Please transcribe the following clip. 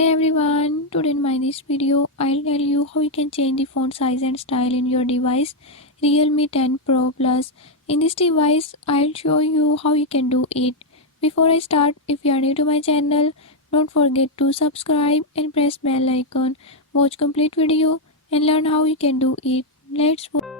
Hi everyone, today in my this video I'll tell you how you can change the font size and style in your device Realme 10 Pro Plus. In this device I'll show you how you can do it. Before I start, if you are new to my channel, don't forget to subscribe and press bell icon. Watch complete video and learn how you can do it. Let's move.